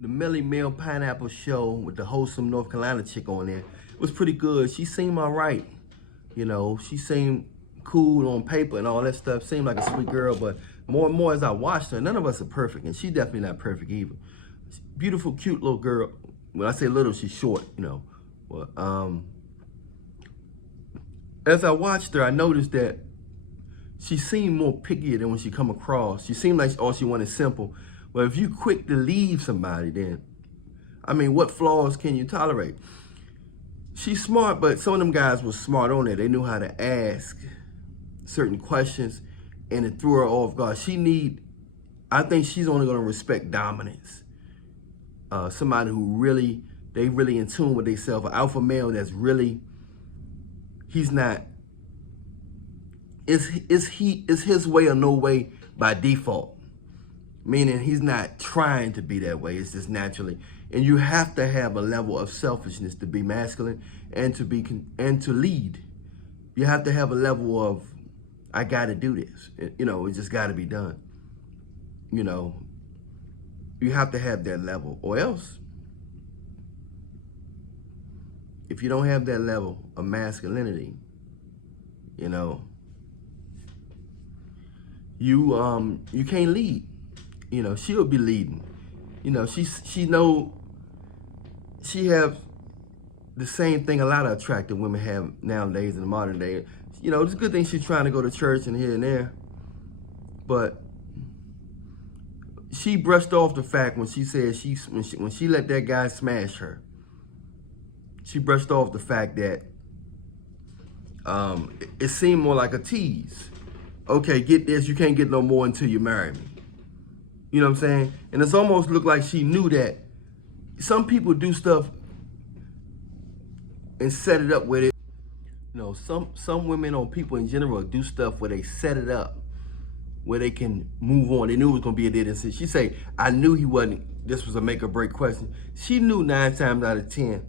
the Melli Male Pineapple show with the Wholesome North Carolina chick on there. It was pretty good. She seemed all right. You know, she seemed cool on paper and all that stuff. Seemed like a sweet girl, but more and more as I watched her, none of us are perfect, and she definitely not perfect either. Beautiful, cute little girl. When I say little, she's short, you know. But as I watched her, I noticed that she seemed more pickier than when she come across. She seemed like all she wanted is simple. But if you quick to leave somebody, then, I mean, what flaws can you tolerate? She's smart, but some of them guys were smart on it. They knew how to ask certain questions, and it threw her off guard. I think she's only gonna respect dominance. Somebody who they really in tune with themselves. An alpha male that's really, he's not, it's his way or no way by default. Meaning he's not trying to be that way, it's just naturally. And you have to have a level of selfishness to be masculine and to lead. You have to have a level of, I gotta do this. You know, it just gotta be done. You know, you have to have that level, or else, if you don't have that level of masculinity, you know, you can't lead. You know, she'll be leading. You know, she have the same thing a lot of attractive women have nowadays in the modern day. You know, it's a good thing she's trying to go to church and here and there, but she brushed off the fact when she said when she let that guy smash her. She brushed off the fact that it seemed more like a tease. Okay, get this, you can't get no more until you marry me. You know what I'm saying? And it's almost looked like she knew that some people do stuff and set it up with it. You know, some women or people in general do stuff where they set it up, where they can move on. They knew it was gonna be a dead end. She say, I knew this was a make or break question. She knew 9 times out of 10,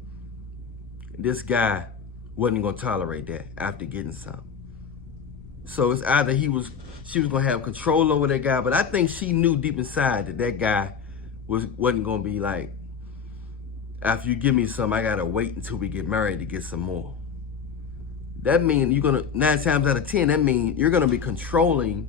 this guy wasn't gonna tolerate that after getting some. So it's either she was gonna have control over that guy, but I think she knew deep inside that guy wasn't gonna be like, after you give me some, I gotta wait until we get married to get some more. That means 9 times out of 10, that means you're gonna be controlling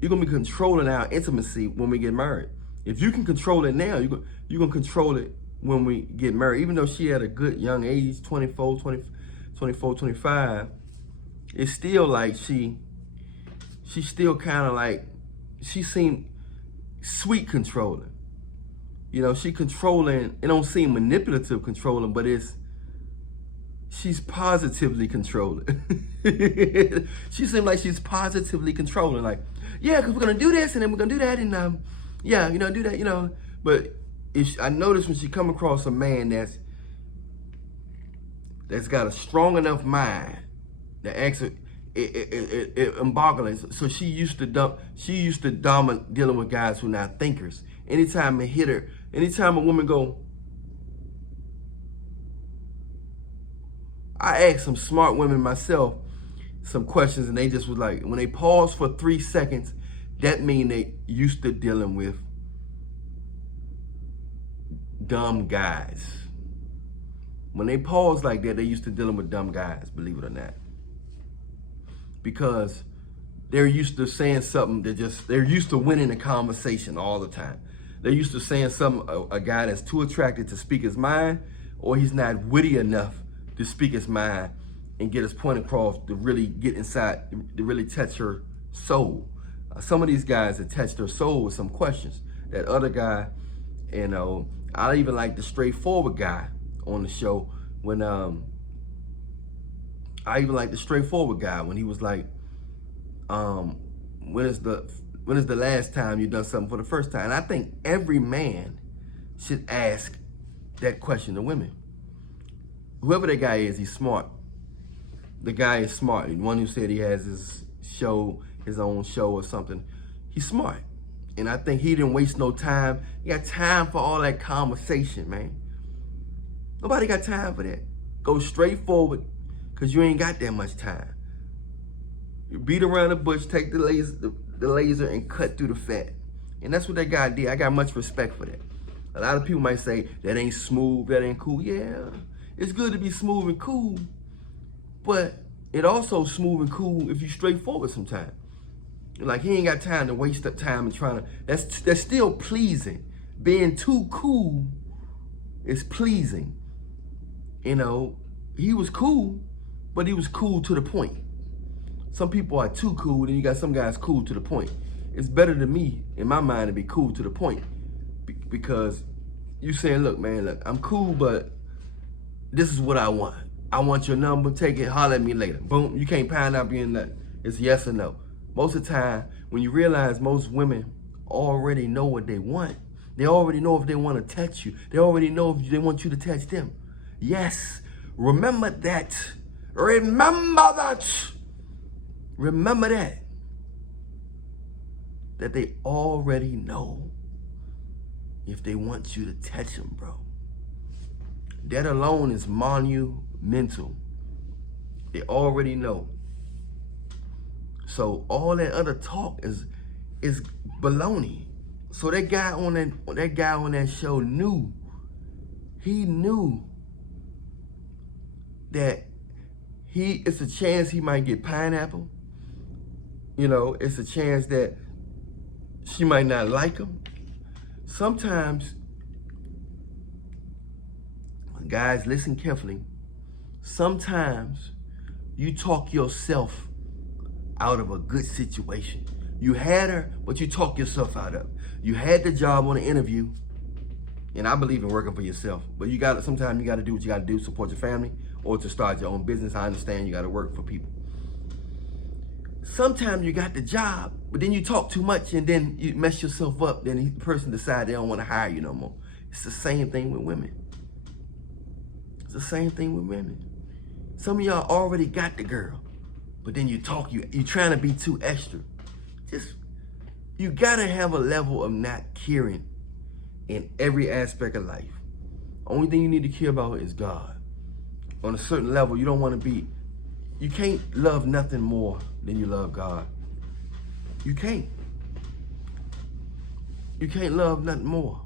our intimacy when we get married. If you can control it now, you're gonna control it when we get married. Even though she had a good young age, 24, 25, it's still like she still kind of like, she seemed sweet controlling. You know, she controlling, it don't seem manipulative controlling, but she's positively controlling. She seemed like she's positively controlling, like, yeah, because we're gonna do this and then we're gonna do that, and yeah, you know, do that, you know. But I noticed when she come across a man that's got a strong enough mind, that acts it boggles. So she used to dealing with guys who are not thinkers. Anytime it hit her, anytime a woman go, I asked some smart women myself some questions, and they just was like, when they pause for 3 seconds, that mean they used to dealing with dumb guys. When they pause like that, they used to dealing with dumb guys, believe it or not. Because they're used to saying something they're used to winning a conversation all the time. They're used to saying something, a guy that's too attracted to speak his mind, or he's not witty enough to speak his mind and get his point across to really get inside, to really touch her soul. Some of these guys have touched her soul with some questions. That other guy, you know, I even like the straightforward guy on the show when I even like the straightforward guy when he was like, when is the last time you done something for the first time? And I think every man should ask that question to women. Whoever that guy is, he's smart. The guy is smart. The one who said he has his own show or something, he's smart. And I think he didn't waste no time. He got time for all that conversation, man. Nobody got time for that. Go straight forward, because you ain't got that much time. You beat around the bush, take the laser and cut through the fat. And that's what that guy did. I got much respect for that. A lot of people might say, that ain't smooth, that ain't cool. Yeah, it's good to be smooth and cool, but it also smooth and cool if you straightforward sometimes. Like, he ain't got time to waste up time and trying to, that's still pleasing. Being too cool is pleasing. You know, he was cool, but he was cool to the point. Some people are too cool, and you got some guys cool to the point. It's better to me, in my mind, to be cool to the point, because you saying, look, man, look, I'm cool, but this is what I want. I want your number, take it, holler at me later. Boom, you can't pound out being nothing. It's yes or no. Most of the time, when you realize most women already know what they want, they already know if they want to touch you. They already know if they want you to touch them. Yes, remember that. Remember that. Remember that. That they already know if they want you to touch them, bro. That alone is monumental. They already know. So all that other talk is baloney. So that guy on that show knew. He knew that it's a chance he might get pineapple. You know, it's a chance that she might not like him. Sometimes, guys, listen carefully. Sometimes you talk yourself out of a good situation. You had her, but you talk yourself out of it. You had the job on the interview, and I believe in working for yourself, but sometimes you gotta do what you gotta do, support your family, or to start your own business. I understand you gotta work for people. Sometimes you got the job, but then you talk too much and then you mess yourself up. Then the person decides they don't want to hire you no more. It's the same thing with women. It's the same thing with women. Some of y'all already got the girl, but then you talk, you're trying to be too extra. You gotta have a level of not caring in every aspect of life. Only thing you need to care about is God. On a certain level, you don't want to be, you can't love nothing more than you love God. You can't. You can't love nothing more.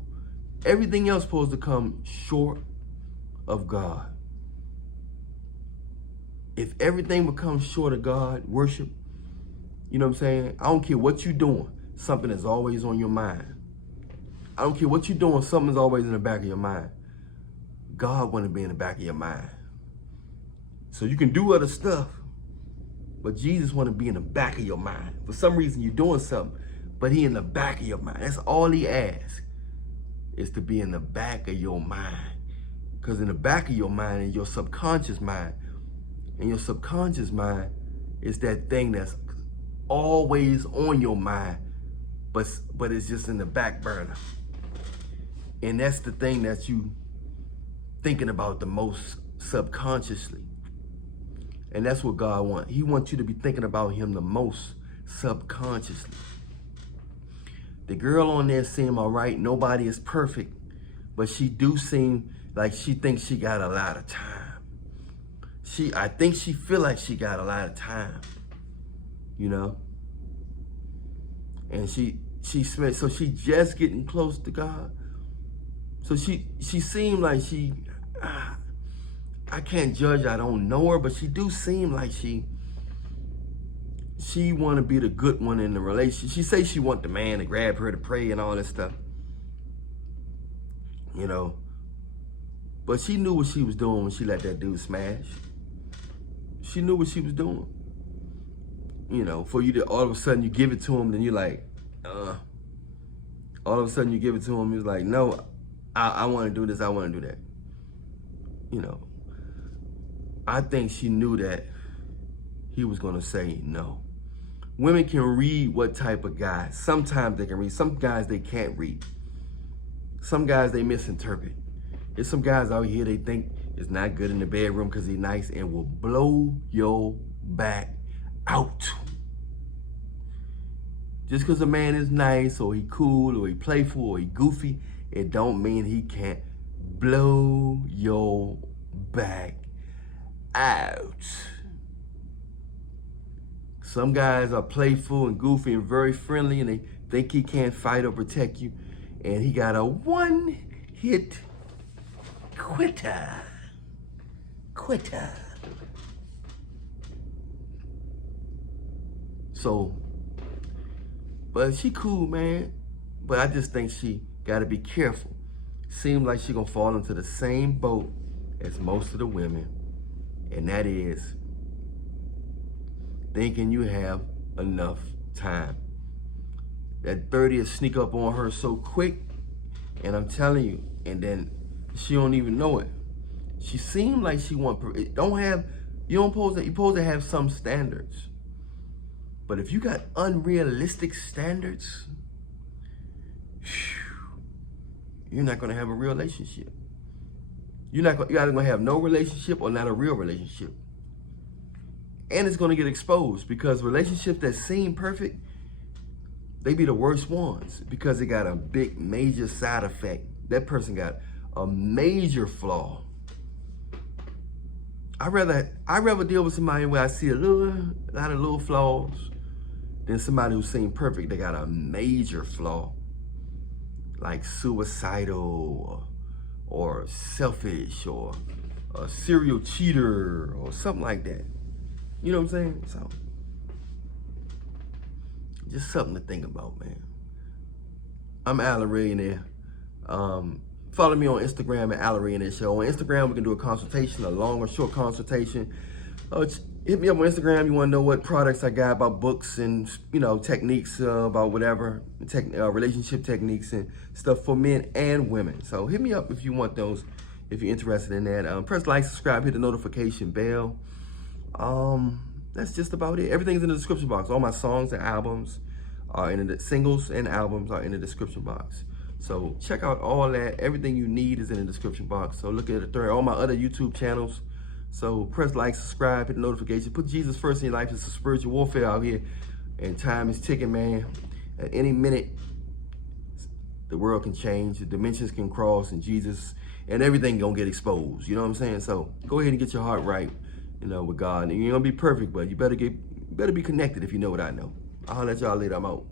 Everything else supposed to come short of God. If everything becomes short of God, worship, you know what I'm saying? I don't care what you're doing, something is always on your mind. I don't care what you're doing, something's always in the back of your mind. God want to be in the back of your mind. So you can do other stuff, but Jesus want to be in the back of your mind. For some reason, you're doing something, but he in the back of your mind. That's all he asks, is to be in the back of your mind. Because in the back of your mind is your subconscious mind. And your subconscious mind is that thing that's always on your mind, but it's just in the back burner. And that's the thing that you thinking about the most subconsciously. And that's what God wants. He wants you to be thinking about him the most subconsciously. The girl on there seem all right. Nobody is perfect, but she do seem like she thinks she got a lot of time. I think she feel like she got a lot of time, you know? And so she just getting close to God. So she seemed like I can't judge, I don't know her, but she do seem like she want to be the good one in the relationship. She say she want the man to grab her to pray and all this stuff, you know? But she knew what she was doing when she let that dude smash. She knew what she was doing. You know, for you to all of a sudden you give it to him, then you're like, all of a sudden you give it to him, he's like, no, I want to do this, I want to do that. You know, I think she knew that he was going to say no. Women can read what type of guy. Sometimes they can read. Some guys they can't read. Some guys they misinterpret. There's some guys out here they think is not good in the bedroom because he's nice and will blow your back out. Just because a man is nice or he cool or he playful or he goofy, it don't mean he can't blow your back out. Some guys are playful and goofy and very friendly and they think he can't fight or protect you, and he got a one-hit quitter. So, but she cool, man. But I just think she gotta be careful. Seems like she gonna fall into the same boat as most of the women, and that is thinking you have enough time. That 30 will sneak up on her so quick, and I'm telling you, and then she don't even know it. She seemed like she you're supposed to have some standards. But if you got unrealistic standards, you're not gonna have a real relationship. You're either gonna have no relationship or not a real relationship. And it's gonna get exposed, because relationships that seem perfect, they be the worst ones, because they got a big major side effect. That person got a major flaw. I'd rather deal with somebody where I see a lot of little flaws than somebody who seems perfect. They got a major flaw, like suicidal or selfish or a serial cheater or something like that. You know what I'm saying? So, just something to think about, man. I'm Allan Reallionaire. Follow me on Instagram at Allan Reallionaire Show. On Instagram, we can do a consultation, a long or short consultation. Hit me up on Instagram. You want to know what products I got, about books and, you know, techniques about whatever, relationship techniques and stuff for men and women. So hit me up if you want those, if you're interested in that. Press like, subscribe, hit the notification bell. That's just about it. Everything's in the description box. All my songs and albums are in the singles and albums are in the description box. So check out all that. Everything you need is in the description box. So look at all my other YouTube channels. So press like, subscribe, hit the notification. Put Jesus first in your life. It's a spiritual warfare out here, and time is ticking, man. At any minute, the world can change, the dimensions can cross, and Jesus and everything gonna get exposed. You know what I'm saying? So go ahead and get your heart right, you know, with God. And you're gonna be perfect, but you better be connected if you know what I know. I'll let y'all later. I'm out.